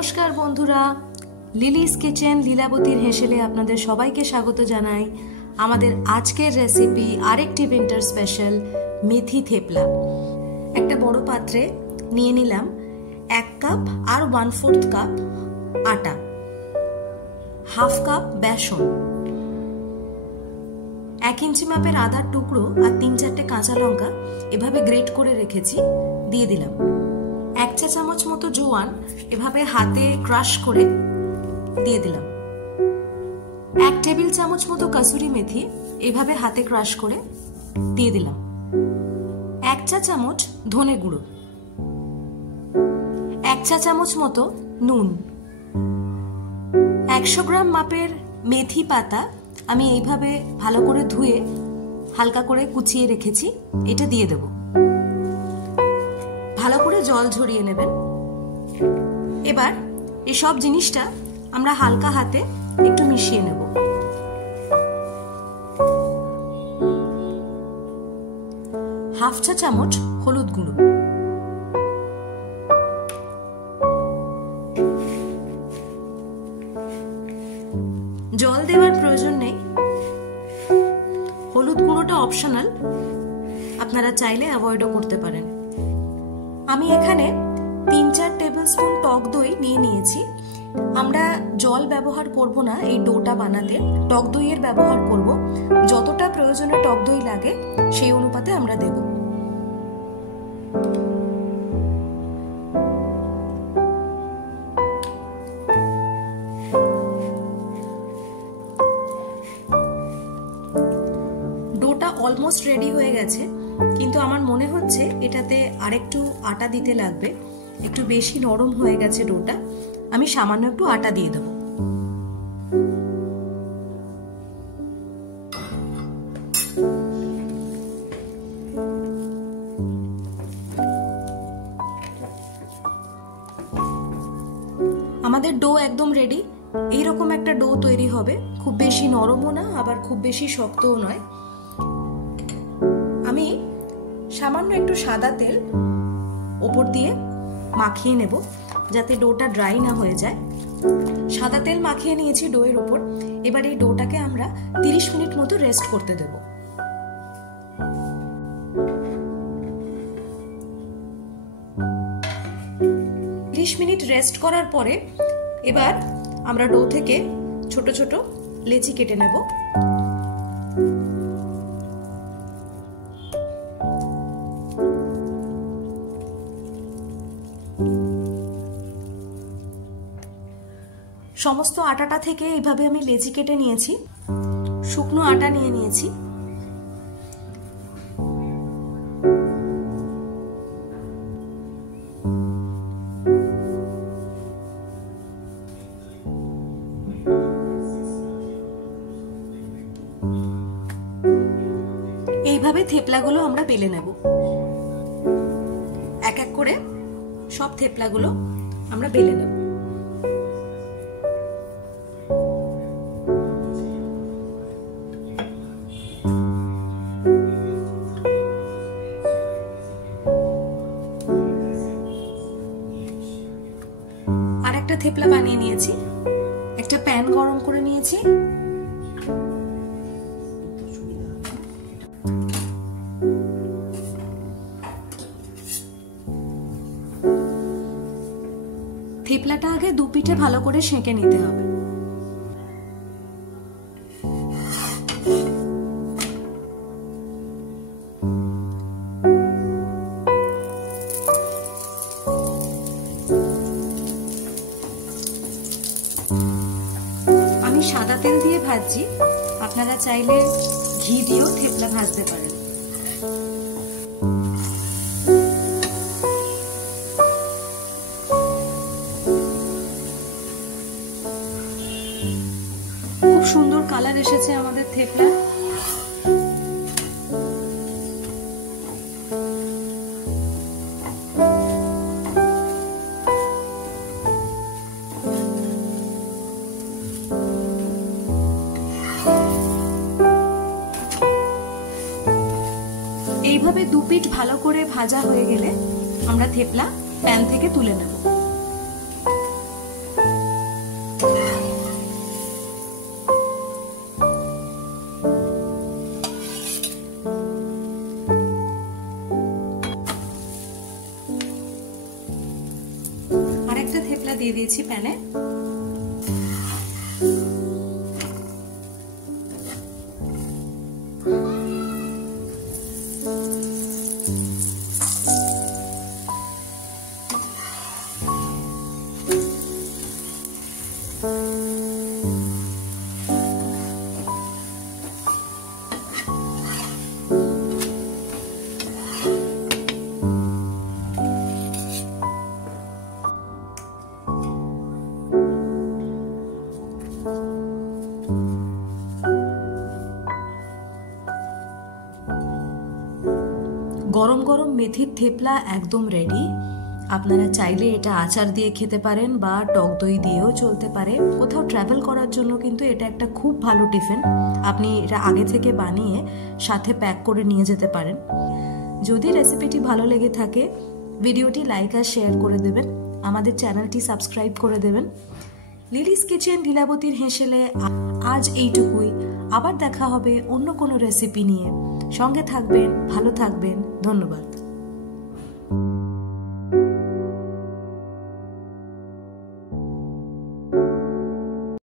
নমস্কার বন্ধুরা, Lily's kitchen লীলাবতীর হেসেলে আপনাদের সবাইকে স্বাগত জানাই। আমাদের আজকের রেসিপি আরেকটি উইন্টার স্পেশাল মেথি থেপলা। একটা বড় পাত্রে নিয়ে নিলাম 1 কাপ আর 1/4 কাপ আটা, 1/2 কাপ বেসন, 1 ইঞ্চি মাপের আদার টুকরো আর 3-4টে কাঁচা লঙ্কা এভাবে গ্রেট করে রেখেছি দিয়ে দিলাম। 1 চা চামচ মতো জোয়ান এভাবে হাতে ক্রাশ করে দিয়ে দিলাম। 1 টেবিল চামচ মতো কাসুরি মেথি এভাবে হাতে ক্রাশ করে দিয়ে দিলাম। 1 চা চামচ ধনে গুঁড়ো, 1 চা চামচ মতো নুন, 100 গ্রাম মাপের মেথি পাতা আমি এইভাবে ভালো করে ধুয়ে হালকা করে কুচিয়ে রেখেছি, এটা দিয়ে দেব। ভালো করে জল ঝরিয়ে নেবেন। এবার এই সব জিনিসটা আমরা হালকা হাতে একটু মিশিয়ে নেব। হাফ চা চামচ হলুদ গুঁড়ো, জল দেওয়ার প্রয়োজন নেই, হলুদ গুঁড়োটা অপশনাল, আপনারা চাইলে অ্যাভয়েডও করতে পারেন। আমি এখানে 3-4 টেবিল স্পুন টক দই নিয়ে নিয়েছি। আমরা জল ব্যবহার করব না এই ডোটা বানাতে, টক দইয়ের ব্যবহার করব। যতটা প্রয়োজনে টক দই লাগে সেই অনুপাতে আমরা দেব। ডোটা অলমোস্ট রেডি হয়ে গেছে, কিন্তু আমার মনে হচ্ছে এটাতে আরেকটু আটা দিতে লাগবে। একটু বেশি নরম হয়ে গেছে ডোটা, আমি সামান্য একটু আটা দিয়ে দেব। আমাদের ডো একদম রেডি। এইরকম একটা ডো তৈরি হবে, খুব বেশি নরমও না আবার খুব বেশি শক্তও নয়। আমি সামান্য একটু সাদা তেল ওপর দিয়ে মাখিয়ে নেব যাতে ডোটা ড্রাই না হয়ে যায়। সাদা তেল মাখিয়ে নিয়েছি ডোয়ের উপর। এবার এই ডোটাকে আমরা 30 মিনিট মতো রেস্ট করতে দেব। মিনিট রেস্ট করার পরে এবার আমরা ডো থেকে ছোট ছোট লেচি কেটে নেব। সমস্ত আটাটা থেকে এইভাবে আমি লেচি কেটে নিয়েছি। শুকনো আটা নিয়ে নিয়েছি। এইভাবে থেপলাগুলো আমরা বেলে নেব। এক এক করে সব থেপলাগুলো আমরা বেলে নেব। আর একটা থেপলা বানিয়ে নিয়েছি। একটা প্যান গরম করে নিয়েছি। থেপলাটা আগে দু পিঠে ভালো করে সেঁকে নিতে হবে। আমি সাদা তেল দিয়ে ভাজছি, আপনারা চাইলে ঘি দিয়েও থেপলা ভাজতে পারেন। খুব সুন্দর কালার এসেছে আমাদের থেপলা। এইভাবে দু পিঠ ভালো করে ভাজা হয়ে গেলে আমরা থেপলা প্যান থেকে তুলে নেব। দিয়ে দিয়েছি প্যানে। গরম গরম মেথির থেপলা একদম রেডি। আপনারা চাইলে এটা আচার দিয়ে খেতে পারেন বা টক দই দিয়েও চলতে পারে। কোথাও ট্রাভেল করার জন্য কিন্তু এটা একটা খুব ভালো টিফিন। আপনি এটা আগে থেকে বানিয়ে সাথে প্যাক করে নিয়ে যেতে পারেন। যদি রেসিপিটি ভালো লেগে থাকে ভিডিওটি লাইক আর শেয়ার করে দেবেন, আমাদের চ্যানেলটি সাবস্ক্রাইব করে দেবেন। লিলিস কিচেন লীলাবতীর হেসেলে আজ এইটুকুই। আবার দেখা হবে অন্য কোনো রেসিপি নিয়ে। সঙ্গে থাকবেন, ভালো থাকবেন। ধন্যবাদ।